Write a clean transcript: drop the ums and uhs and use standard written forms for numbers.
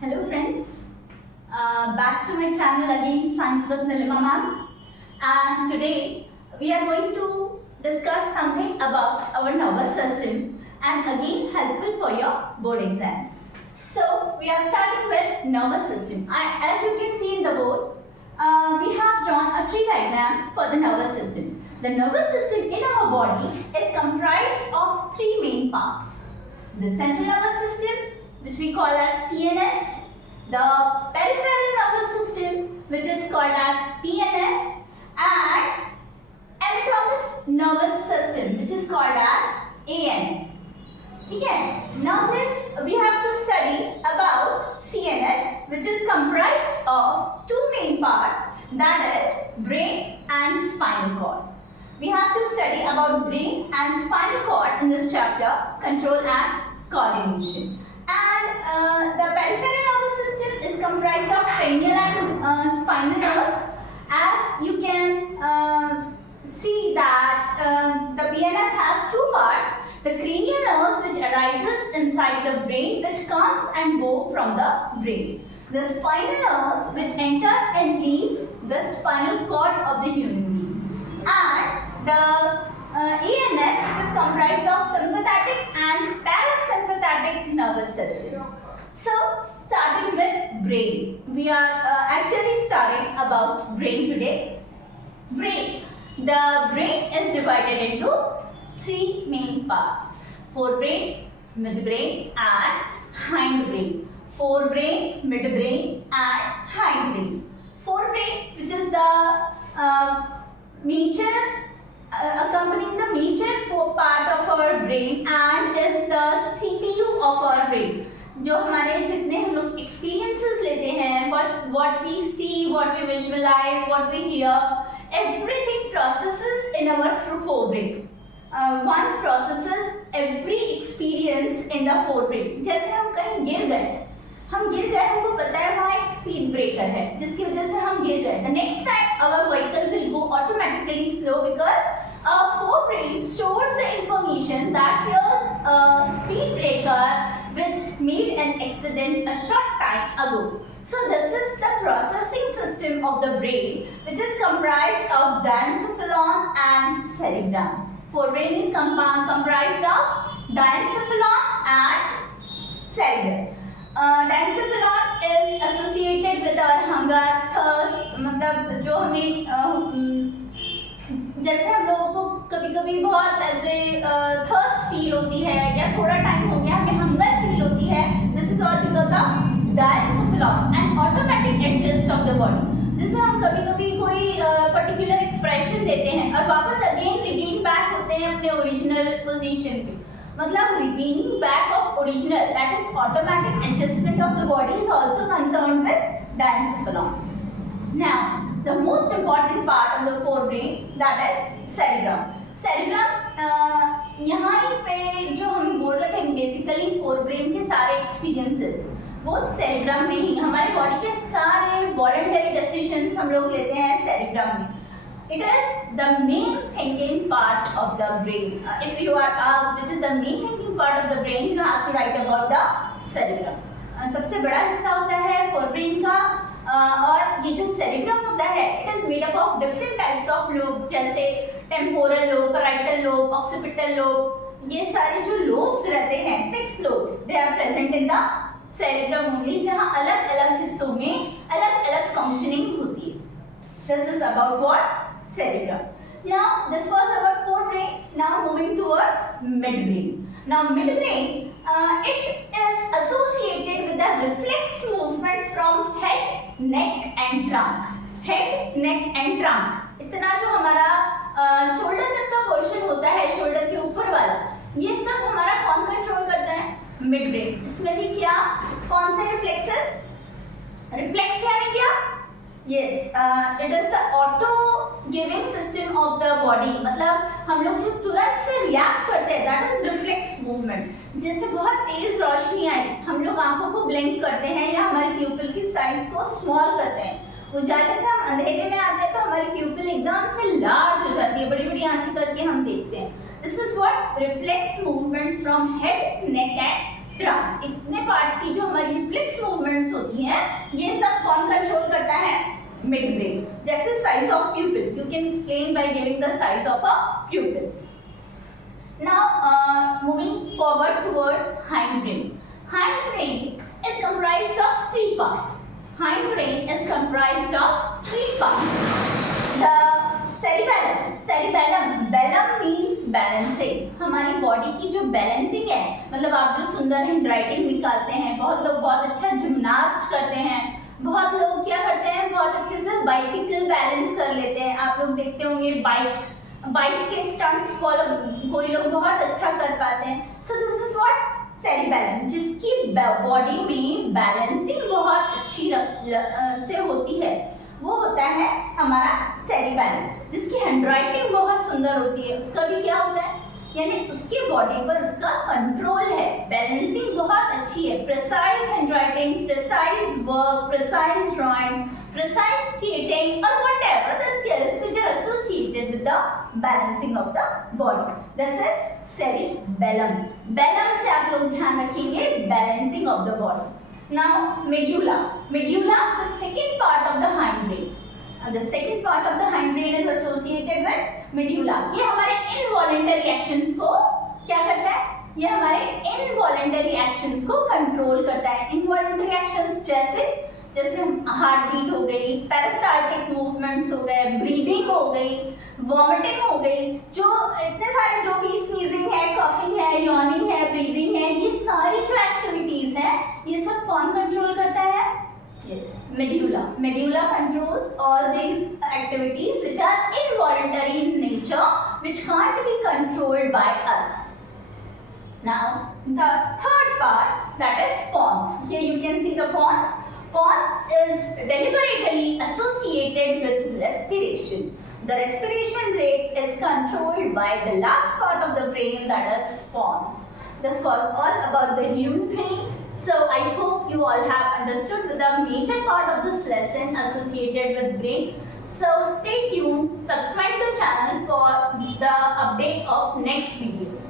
Hello friends, back to my channel again, Science with Nilima ma'am. And today we are going to discuss something about our nervous system and again helpful for your board exams. So we are starting with nervous system. As you can see in the board, we have drawn a tree diagram for the nervous system. The nervous system in our body is comprised of three main parts. The central nervous system, which we call as CNS, the peripheral nervous system, which is called as PNS, and autonomous nervous system, which is called as ANS. Okay. Now we have to study about CNS, which is comprised of two main parts, that is brain and spinal cord. We have to study about brain and spinal cord in this chapter, control and coordination. And the peripheral nervous system is comprised of cranial and spinal nerves. As you can see that the PNS has two parts, the cranial nerves which arises inside the brain, which comes and go from the brain. The spinal nerves which enter and leaves the spinal cord of the human being. And the ANS, which is comprised of sympathetic and parasympathetic nervous system. So, starting with brain. We are actually studying about brain today. Brain. The brain is divided into three main parts: forebrain, midbrain, and hindbrain. Forebrain, midbrain, and hindbrain. Forebrain, which is the major accompanying the major part of our brain and is the CPU of our brain. जो हमारे जितने हम लोग experiences लेते हैं, what we see, what we visualize, what we hear, everything processes in our forebrain. One processes every experience in the forebrain. जैसे हम कहीं गिर गए, हमको पता है वहाँ एक स्पीड ब्रेकर है जिसकी वजह से हम गिर गए. The next time our vehicle will go automatically slow because our forebrain stores the information that here's a speed breaker which made an accident a short time ago. So this is the processing system of the brain, which is comprised of diencephalon and cerebrum. Forebrain is comprised of diencephalon and cerebrum. Diencephalon is associated with our hunger, thirst, मतलब जो हमें जैसे हम लोगों को कभी-कभी बहुत ऐसे थर्स्ट फील होती है या थोड़ा टाइम हो गया हमें हंगर फील होती है. This is all because of diencephalon and automatic adjust of the body. जैसे हम कभी-कभी कोई पर्टिकुलर एक्सप्रेशन देते हैं और वापस अगेन रिगेन बैक होते हैं अपने ओरिजिनल पोजीशन पे, मतलब regaining back of original, that is automatic adjustment of the body is also concerned with diencephalon. Now the most important part of the forebrain, that is cerebrum. Cerebrum यहाँ पे जो हम बोल रहे थे बेसिकली forebrain के सारे experiences वो cerebrum में ही, हमारे बॉडी के सारे voluntary decisions हम लोग लेते हैं cerebrum में. It is the main thinking part of the brain. If you are asked which is the main thinking part of the brain, you have to write about the cerebrum. सबसे बड़ा हिस्सा होता है forebrain का. और ये जो सेरिब्रम होता है it is made up of different types of lobe, जैसे temporal lobe, parietal lobe, occipital lobe. ये सारे जो लोब्स रहते हैं 6 lobes, they are present in the cerebrum only, जहां अलग अलग हिस्सों में अलग अलग फंक्शनिंग होती है. This is about what cerebrum. Now this was about forebrain. Now moving towards midbrain. Now midbrain, it is associated with the reflex movement from head, neck and trunk. Head, neck and trunk. इतना जो हमारा shoulder तक का portion होता है, shoulder के ऊपर वाला, ये सब हमारा कौन कंट्रोल करता है? मिडब्रेन. इसमें भी क्या कौन से रिफ्लेक्सेस? रिफ्लेक्स यानी क्या? Yes, it is the auto giving system of the body. मतलब हम लोग जो तुरंत से रिएक्ट करते हैं, that is reflex movement. जैसे बहुत तेज रोशनी आई, हम लोग आंखों को ब्लिंक करते हैं या हमारे प्यूपिल की साइज को स्मॉल करते हैं. उजाले से हम अंधेरे में आते हैं तो हमारी प्यूपिल एकदम से लार्ज हो जाती है, बड़ी बड़ी आंखें करके हम देखते हैं. This is what reflex movement from head, neck and trunk. इतने पार्ट की जो हमारी रिफ्लेक्स मूवमेंट्स होती हैं, ये सब कौन कंट्रोल करता है? Mid brain. जैसे size of pupil, you can explain by giving the size of a pupil. Now, moving forward towards hindbrain. Hindbrain is comprised of three parts. Hindbrain is comprised of three parts. The cerebellum. Cerebellum. Bellum means balancing. हमारी body की जो balancing है, मतलब आप जो सुंदर handwriting निकालते हैं, बहुत लोग बहुत अच्छा जिम्नास्ट करते हैं, बहुत लोग क्या करते हैं, बहुत अच्छे से बाइसिकल बैलेंस कर लेते हैं. आप लोग देखते होंगे बाइक के स्टंट्स फॉलो कोई लोग बहुत अच्छा कर पाते हैं. So this is what cerebellum, जिसकी बॉडी में बैलेंसिंग बहुत अच्छी से होती है, वो होता है हमारा सेरिबेलम. जिसकी हैंडराइटिंग बहुत सुंदर होती है, उसका भी क्या होता है, यानी उसके बॉडी पर उसका कंट्रोल है, बैलेंसिंग बहुत अच्छी है. Precise handwriting, precise work, precise drawing, precise skating or whatever the skills which are associated with the balancing of the body. This is cerebellum. Bellum से आप लोग ध्यान रखेंगे balancing of the body. Now medulla. Medulla, the second part of the hindbrain. The second part of the hindbrain is associated with medulla. ये हमारे involuntary actions को क्या करता है? ये हमारे involuntary actions को control करता है. Involuntary actions जैसे हार्ट बीट हो गई, पेरिस्टाल्टिक मूवमेंट्स हो गए, ब्रीदिंग हो गई, वॉमिटिंग हो गई, जो इतने सारे जो भी स्नीजिंग है, कफिंग है, यॉर्निंग है, ब्रीदिंग है, ये सारी जो एक्टिविटीज हैं, ये सब कौन कंट्रोल करता है? Yes, medulla. Medulla controls all these activities which are involuntary in nature, which can't be controlled by us. Now the third part, that is pons. Here you can see the pons. Pons is deliberately associated with respiration. The respiration rate is controlled by the last part of the brain, that is pons. This was all about the human brain. So I hope you all have understood the major part of this lesson associated with brain. So stay tuned, subscribe to the channel for the update of next video.